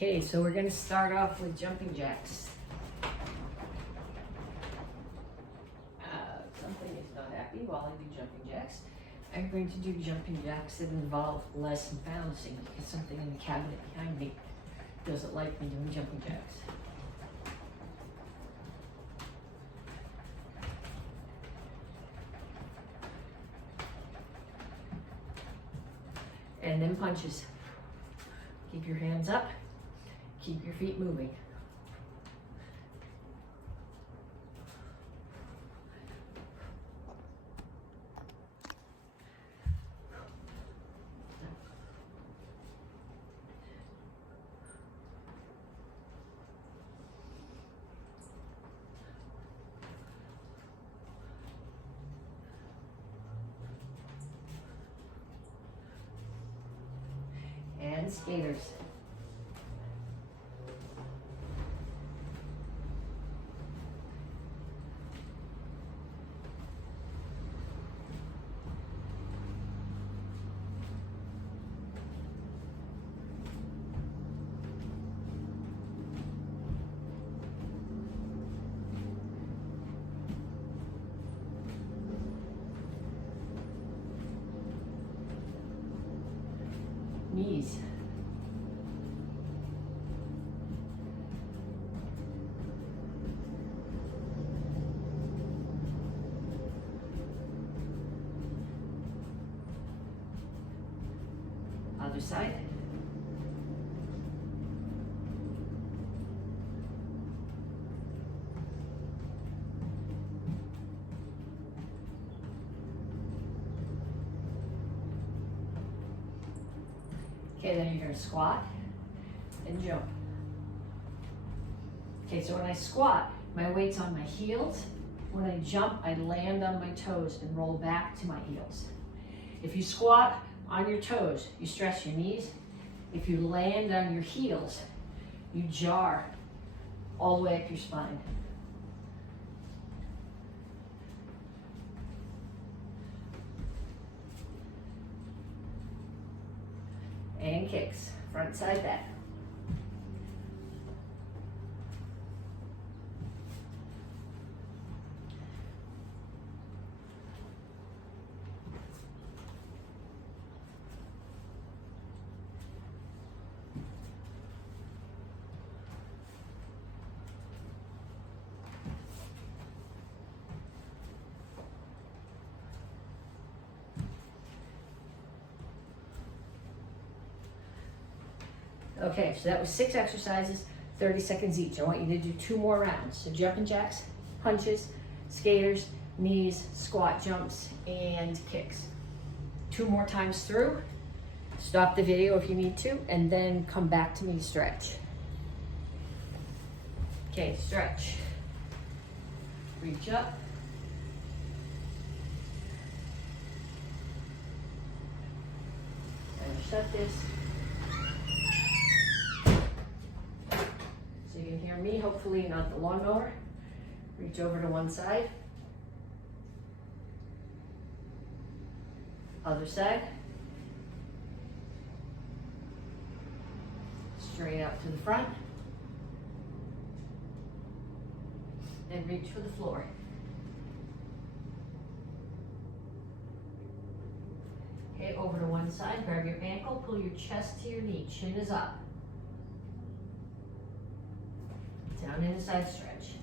Okay, so we're gonna start off with jumping jacks. Something is not happy while I do jumping jacks. I'm going to do jumping jacks that involve less balancing because something in the cabinet behind me doesn't like me doing jumping jacks. And then punches. Keep your hands up, keep your feet moving. And skaters. Knees. Other side. Okay, then you're gonna squat and jump. Okay, so when I squat, my weight's on my heels. When I jump, I land on my toes and roll back to my heels. If you squat on your toes, you stress your knees. If you land on your heels, you jar all the way up your spine. And kicks, front, side, back. Okay, so that was 6 exercises, 30 seconds each. I want you to do 2 more rounds. So jumping jacks, punches, skaters, knees, squat jumps, and kicks. 2 more times through. Stop the video if you need to, and then come back to me to stretch. Okay, stretch. Reach up. And shut this. So you can hear me, hopefully not the lawnmower. Reach over to one side. Other side. Straight out to the front. And reach for the floor. Okay, over to one side, grab your ankle, pull your chest to your knee, chin is up. Down in a side stretch.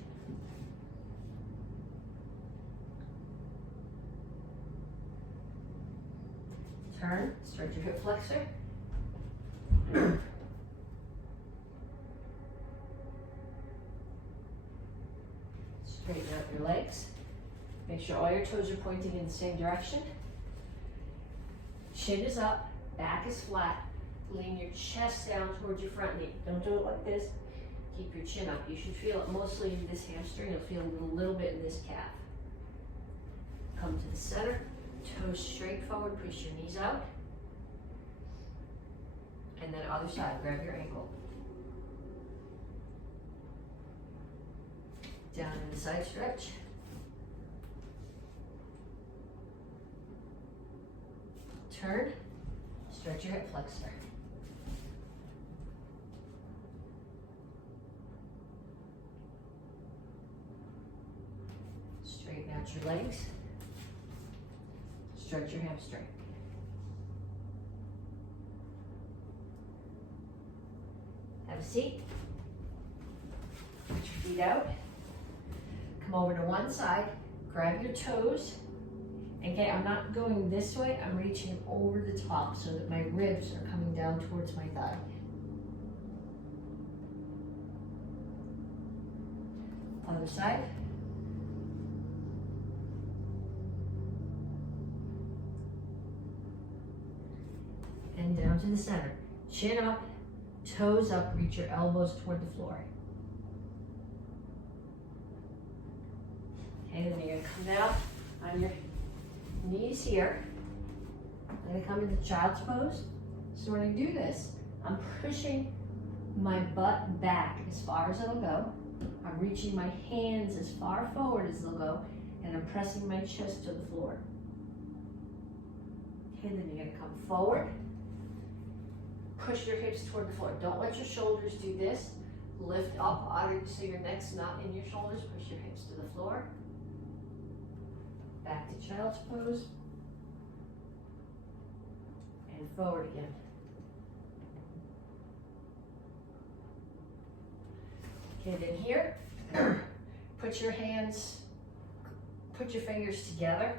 Turn, stretch your hip flexor. Straighten out your legs. Make sure all your toes are pointing in the same direction. Chin is up, back is flat. Lean your chest down towards your front knee. Don't do it like this. Keep your chin up. You should feel it mostly in this hamstring. You'll feel it a little bit in this calf. Come to the center, toes straight forward, push your knees out. And then other side, grab your ankle. Down in the side stretch. Turn, stretch your hip flexor. Stretch your legs. Stretch your hamstring. Have a seat. Put your feet out. Come over to one side. Grab your toes. Again, I'm not going this way. I'm reaching over the top so that my ribs are coming down towards my thigh. Other side. And down to the center. Chin up, toes up, reach your elbows toward the floor. Okay, then you're gonna come down on your knees here. I'm gonna come into child's pose. So when I do this, I'm pushing my butt back as far as it'll go. I'm reaching my hands as far forward as they'll go, and I'm pressing my chest to the floor. Okay, then you're gonna come forward. Push your hips toward the floor. Don't let your shoulders do this. Lift up so your neck's not in your shoulders. Push your hips to the floor. Back to child's pose. And forward again. Okay, then here, put your fingers together.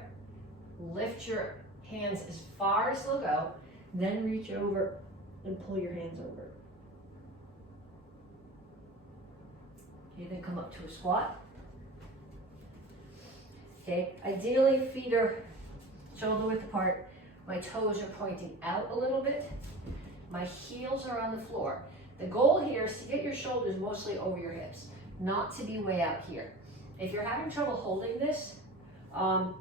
Lift your hands as far as they'll go. Then reach over and pull your hands over. Okay, then come up to a squat. Okay, ideally feet are shoulder width apart. My toes are pointing out a little bit. My heels are on the floor. The goal here is to get your shoulders mostly over your hips, not to be way out here. If you're having trouble holding this, well,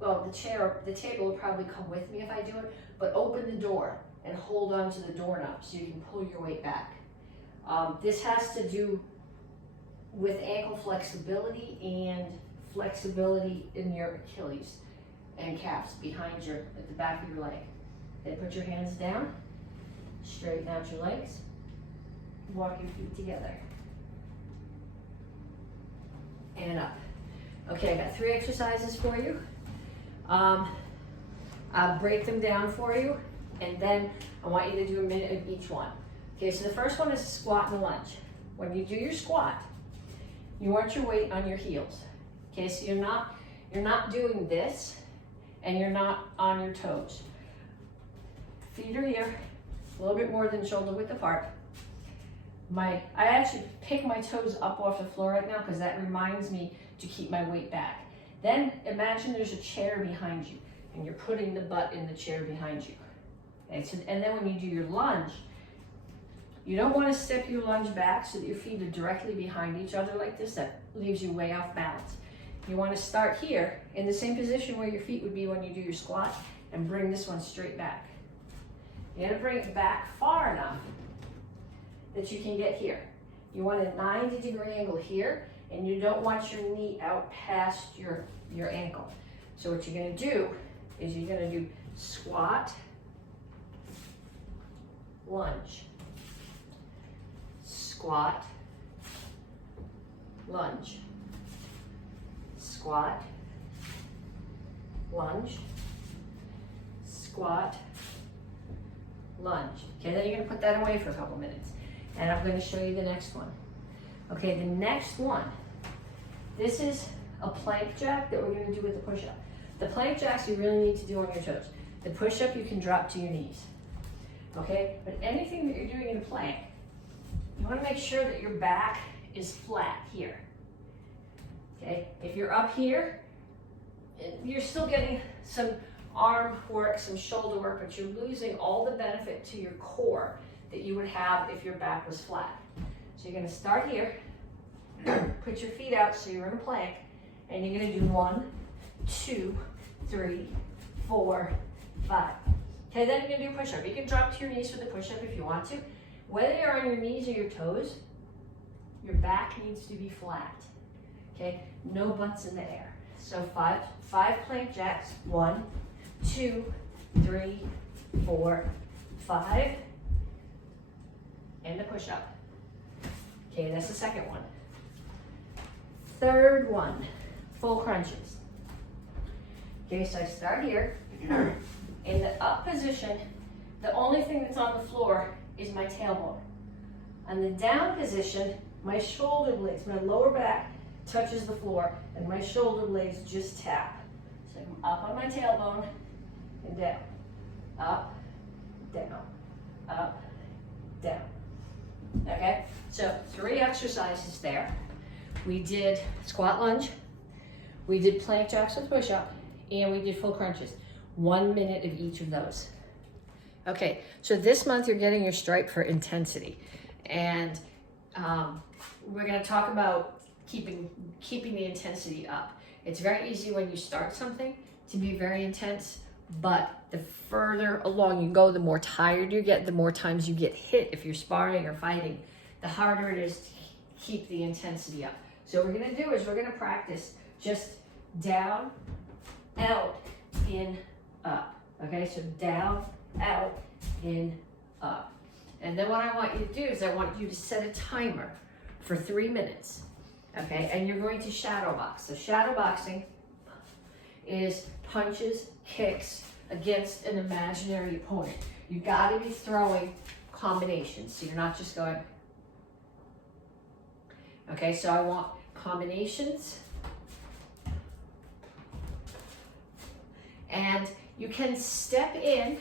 the table will probably come with me if I do it, but open the door and hold on to the doorknob so you can pull your weight back. This has to do with ankle flexibility and flexibility in your Achilles and calves at the back of your leg. Then put your hands down, straighten out your legs, walk your feet together, and up. Okay, I got 3 exercises for you. I'll break them down for you, and then I want you to do a minute of each one. Okay, so the first one is squat and lunge. When you do your squat, you want your weight on your heels. Okay, so you're not doing this, and you're not on your toes. Feet are here, a little bit more than shoulder width apart. I actually pick my toes up off the floor right now because that reminds me to keep my weight back. Then imagine there's a chair behind you, and you're putting the butt in the chair behind you. Okay, so, and then when you do your lunge, you don't want to step your lunge back so that your feet are directly behind each other like this. That leaves you way off balance. You want to start here in the same position where your feet would be when you do your squat and bring this one straight back. You got to bring it back far enough that you can get here. You want a 90-degree angle here, and you don't want your knee out past your ankle. So what you're going to do is you're going to do squat, lunge, squat, lunge, squat, lunge, squat, lunge. Okay, then you're going to put that away for a couple minutes. And I'm going to show you the next one. Okay, the next one. This is a plank jack that we're going to do with the push-up. The plank jacks you really need to do on your toes. The push-up you can drop to your knees. Okay, but anything that you're doing in a plank, you want to make sure that your back is flat here. Okay, if you're up here, you're still getting some arm work, some shoulder work, but you're losing all the benefit to your core that you would have if your back was flat. So you're going to start here, put your feet out so you're in a plank, and you're going to do 1, 2, 3, 4, 5. Okay, then you're going to do push-up. You can drop to your knees for the push-up if you want to. Whether you're on your knees or your toes, your back needs to be flat. Okay, no butts in the air. So five plank jacks. 1, 2, 3, 4, 5. And the push-up. Okay, that's the second one. Third one, full crunches. Okay, so I start here. In the up position, the only thing that's on the floor is my tailbone. On the down position, my shoulder blades, my lower back touches the floor, and my shoulder blades just tap. So I'm up on my tailbone and down. Up, down, up, down. Okay, so 3 exercises there. We did squat lunge, we did plank jacks with push-up, and we did full crunches. 1 minute of each of those. Okay, so this month you're getting your stripe for intensity. And we're gonna talk about keeping the intensity up. It's very easy when you start something to be very intense, but the further along you go, the more tired you get, the more times you get hit if you're sparring or fighting, the harder it is to keep the intensity up. So what we're gonna do is we're gonna practice just down, out, in, up. Okay, so down, out, in, up. And then what I want you to do is I want you to set a timer for 3 minutes. Okay, and you're going to shadow box. So shadow boxing is punches, kicks against an imaginary opponent. You gotta be throwing combinations, so you're not just going. Okay, so I want combinations. And you can step in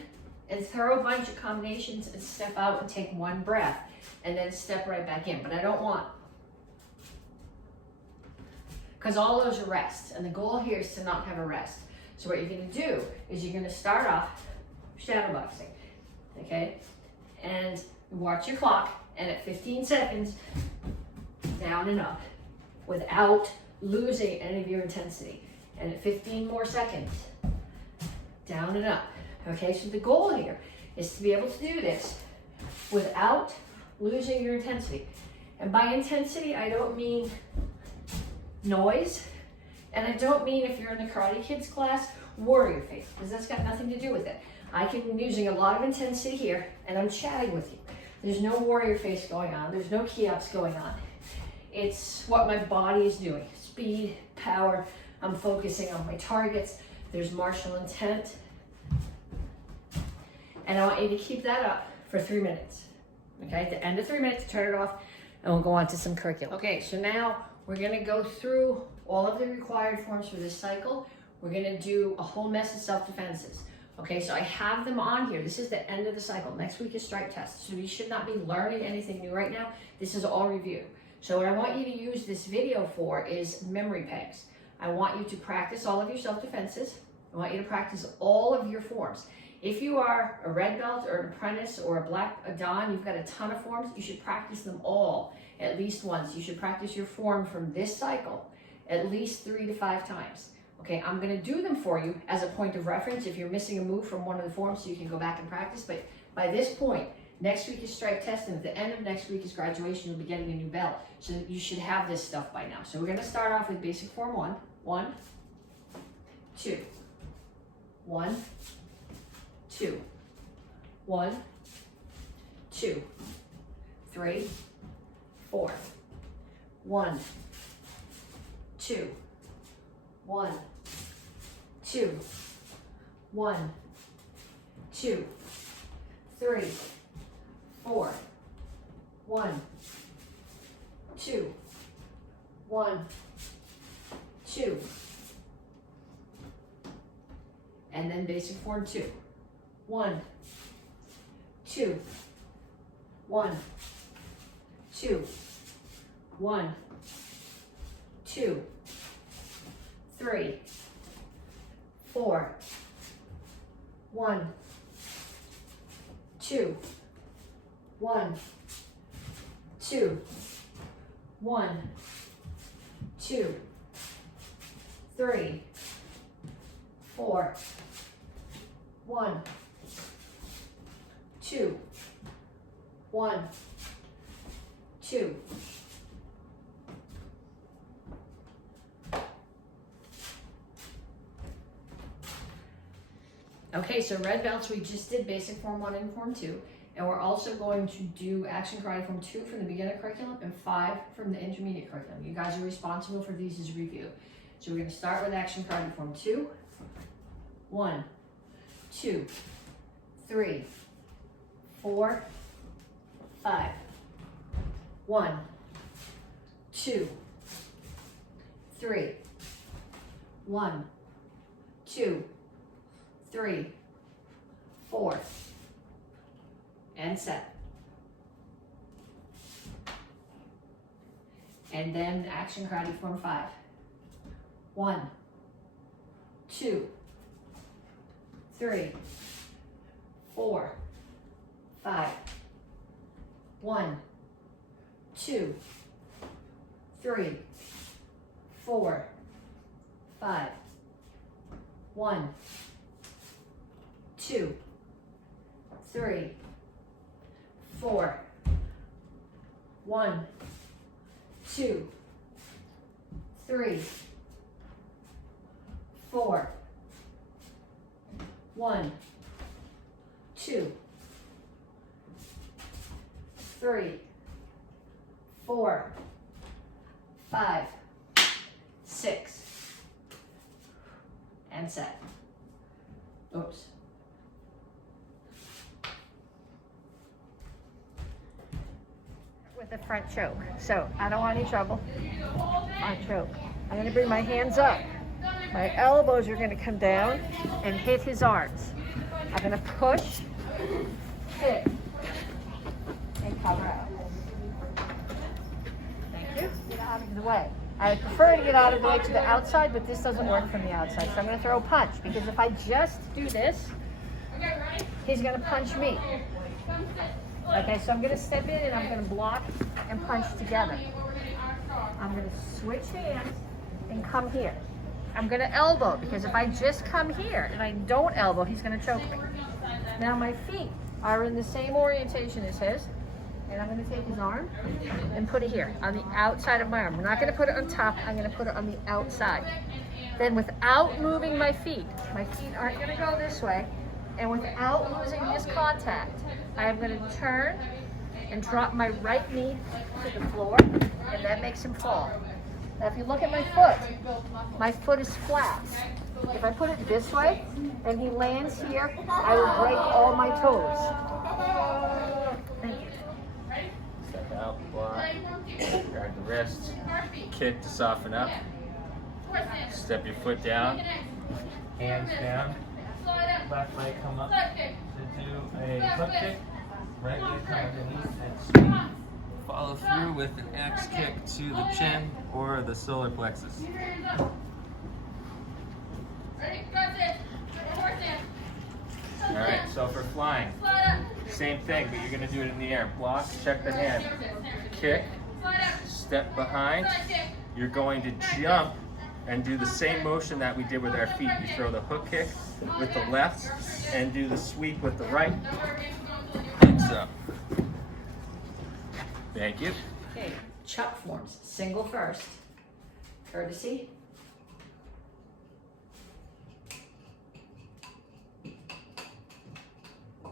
and throw a bunch of combinations and step out and take 1 breath and then step right back in. But I don't want, because all those are rests, and the goal here is to not have a rest. So what you're gonna do is you're gonna start off shadow boxing, okay? And watch your clock, and at 15 seconds, down and up, without losing any of your intensity. And at 15 more seconds, down and up. Okay, so the goal here is to be able to do this without losing your intensity. And by intensity, I don't mean noise, and I don't mean, if you're in the Karate Kids class, warrior face, because that's got nothing to do with it. I can be using a lot of intensity here, and I'm chatting with you. There's no warrior face going on. There's no key-ups going on. It's what my body is doing. Speed, power, I'm focusing on my targets. There's martial intent. And I want you to keep that up for 3 minutes. Okay, at the end of 3 minutes, turn it off, and we'll go on to some curriculum. Okay, so now we're gonna go through all of the required forms for this cycle. We're gonna do a whole mess of self-defenses. Okay, so I have them on here. This is the end of the cycle. Next week is strike test. So you should not be learning anything new right now. This is all review. So what I want you to use this video for is memory pegs. I want you to practice all of your self-defenses. I want you to practice all of your forms. If you are a red belt or an apprentice or a dan, you've got a ton of forms, you should practice them all at least once. You should practice your form from this cycle at least 3 to 5 times. Okay, I'm gonna do them for you as a point of reference if you're missing a move from one of the forms, so you can go back and practice. But by this point, next week is strike test, and at the end of next week is graduation. You'll be getting a new belt. So you should have this stuff by now. So we're gonna start off with basic form 1. 1, 2. 1, 2. 1, 2. 3, 4. 1, 2. 1, 2. 1, 2. 3, 4. 1, 2. 1, 2. And then basic form 2. 1, 2. 1, 2. 1, 2. 3, 4. 1, 2. 1, 2. 1, 2. 3, 4. 1, 2. 1, 2. Okay, so red belts, we just did basic form 1 and form 2, and we're also going to do action karate form 2 from the beginner curriculum and 5 from the intermediate curriculum. You guys are responsible for these as review. So we're going to start with action karate form 2. 1, 2, 3, 4, 5. 1, 2, 3. 1, 2, 3, 4. And set. And then action karate form 5. 1, 2, 3, 4, 5. 1, 2, 3, 4, 5. 1, 2, 3, 4. 1, 2, 3, 4. 1, 2, 3, 4, 5, 6. And set. Oops. With a front choke. So I don't want any trouble. Front choke. I'm going to bring my hands up. My elbows are going to come down and hit his arms. I'm going to push, hit, and cover out. Thank you. Get out of the way. I prefer to get out of the way to the outside, but this doesn't work from the outside. So I'm going to throw a punch, because if I just do this, he's going to punch me. Okay, so I'm going to step in and I'm going to block and punch together. I'm going to switch hands and come here. I'm going to elbow, because if I just come here and I don't elbow, he's going to choke me. Now my feet are in the same orientation as his. And I'm going to take his arm and put it here on the outside of my arm. We're not going to put it on top. I'm going to put it on the outside. Then without moving my feet aren't going to go this way. And without losing this contact, I am going to turn and drop my right knee to the floor, and that makes him fall. Now if you look at my foot is flat. If I put it this way and he lands here, I will break all my toes. Thank you. Step out, block, grab the wrist, kick to soften up, step your foot down, hands down, left leg come up to do a hook kick, right leg come underneath and sweep. Follow through with an X kick to the chin or the solar plexus. Alright, so for flying, same thing, but you're going to do it in the air. Block, check the hand, kick, step behind. You're going to jump and do the same motion that we did with our feet. You throw the hook kick with the left and do the sweep with the right. Hands up. Thank you. Okay, chuck forms. Single first. Courtesy. I'm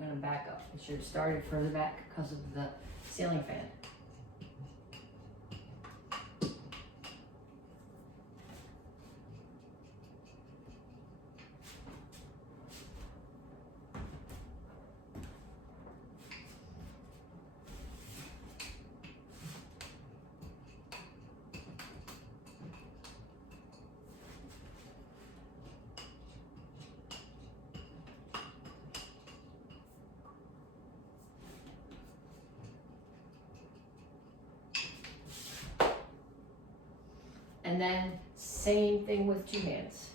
going to back up. I should have started further back because of the ceiling fan. And then same thing with two hands.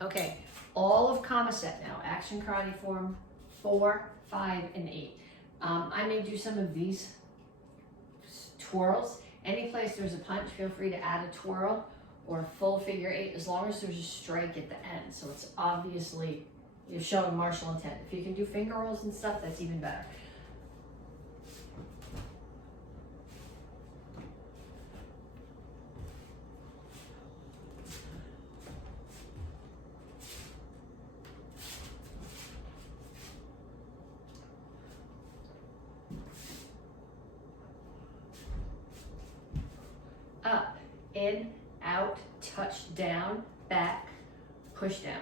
Okay, all of comma set now, action karate form 4, 5, and 8. I may do some of these twirls. Any place there's a punch, feel free to add a twirl or a full figure 8 as long as there's a strike at the end. So it's obviously, you're showing martial intent. If you can do finger rolls and stuff, that's even better. Up, in, out, touch down, back, push down.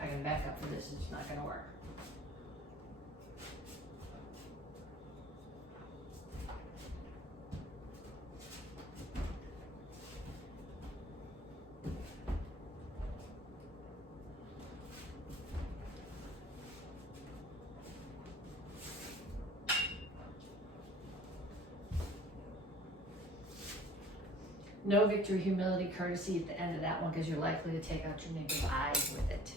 I can back up for this, it's not gonna work. No victory, humility, courtesy at the end of that one because you're likely to take out your neighbor's eyes with it.